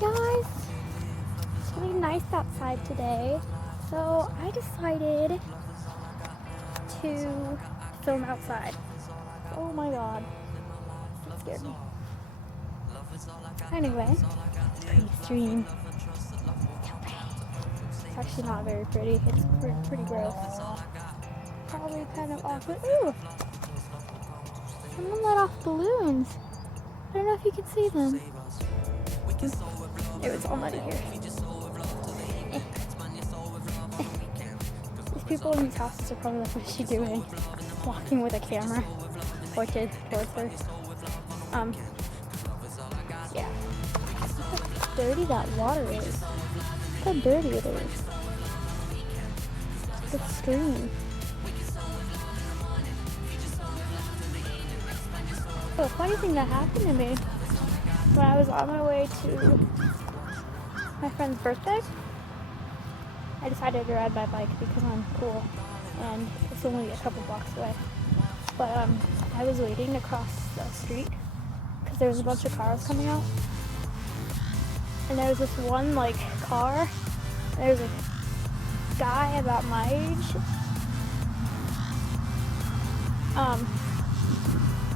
Guys, it's really nice outside today, so I decided to film outside. Oh my god, that scared me. Anyway, pretty stream. It's actually not very pretty. It's pretty gross. Probably kind of awkward. Ooh! Someone let off balloons. I don't know if you can see them. It's all muddy here. These people in these houses are probably like, what is she doing? Walking with a camera pointed towards her. Yeah. Look how dirty that water is. Look how dirty it is. It's a stream. So a funny thing that happened to me when I was on my way to my friend's birthday, I decided to ride my bike because I'm cool and it's only a couple blocks away. But I was waiting to cross the street because there was a bunch of cars coming out, and there was this one like car, and there was a guy about my age,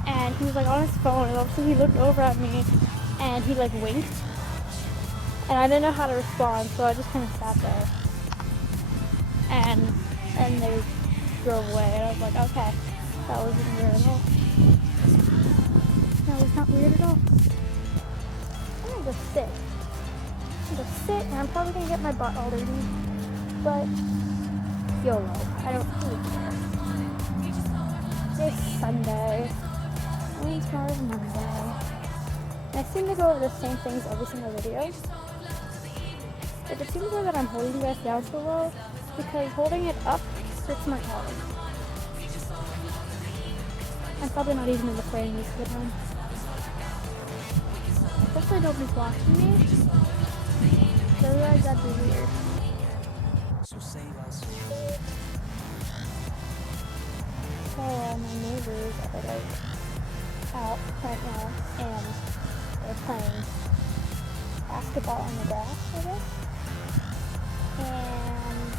and he was like on his phone, and all of a sudden he looked over at me and he like winked, and I didn't know how to respond, so I just kind of sat there, and they drove away, and I was like, okay, that wasn't weird at all. That was not weird at all. I'm gonna go sit. And I'm probably gonna get my butt all dirty, but YOLO, I don't really care. It's Sunday, and tomorrow's Monday. And I seem to go over the same things every single video. If it seems like that I'm holding you guys down so low, because holding it up hurts my arm. I'm probably not even in the frame most of the time. Hopefully nobody's watching me. Otherwise that'd be weird. So my neighbors are like out right now and they're playing basketball on the grass, I guess. And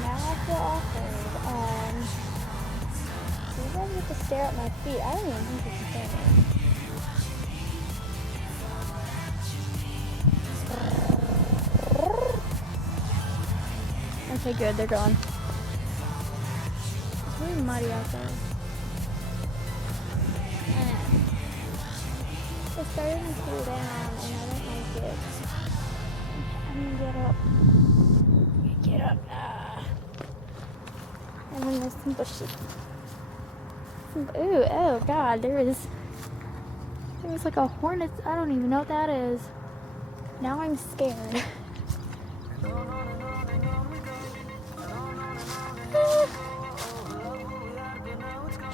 now I feel awkward. You guys get to stare at my feet. I don't even think you can see me. Okay, good, they're gone. It's really muddy out there. It's starting to cool down and I don't like it. I'm gonna get up. Get up. And then there's some bushes. Ooh, oh god, there's like a hornet. I don't even know what that is. Now I'm scared.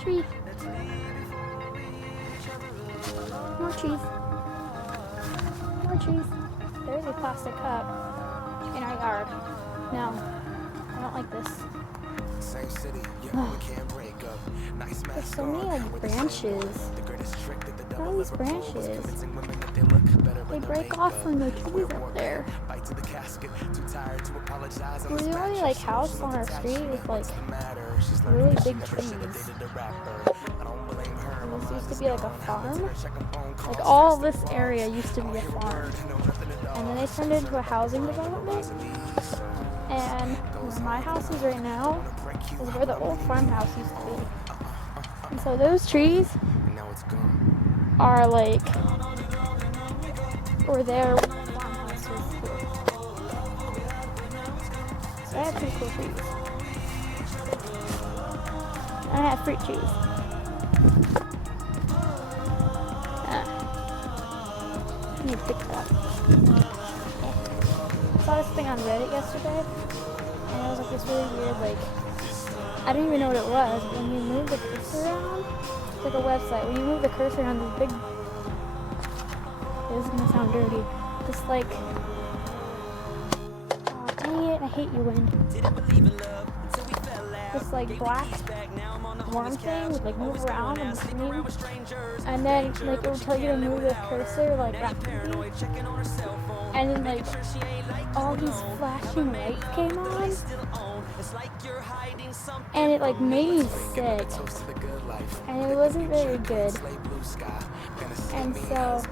Tree. More trees. More trees. There is a plastic cup in our yard. No, I don't like this. There's so many like branches. What are these branches? They break off from the trees up there. We're the only like house on our street with like really big trees. And this used to be like a farm. Like all this area used to be a farm. And then they turned it into a housing development. And where my house is right now is where the old farmhouse used to be. And so those trees are like, or there when the farmhouse was here. So I have pretty cool trees. And I have fruit trees. I need to fix that. I saw this thing on Reddit yesterday, and it was like this really weird, like, I didn't even know what it was. When you move the cursor around, it's like a website. When you move the cursor around, this big, this is gonna sound dirty. Just like, oh dang it, I hate you, wind. this like black worm thing would like move around on the screen, and then like it would tell you to move the cursor like rapidly, and then like all these flashing lights came on, and it like made me sick, and it wasn't very good, and so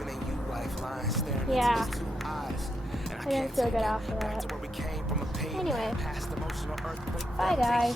yeah, I didn't feel good after that. Anyway, bye guys.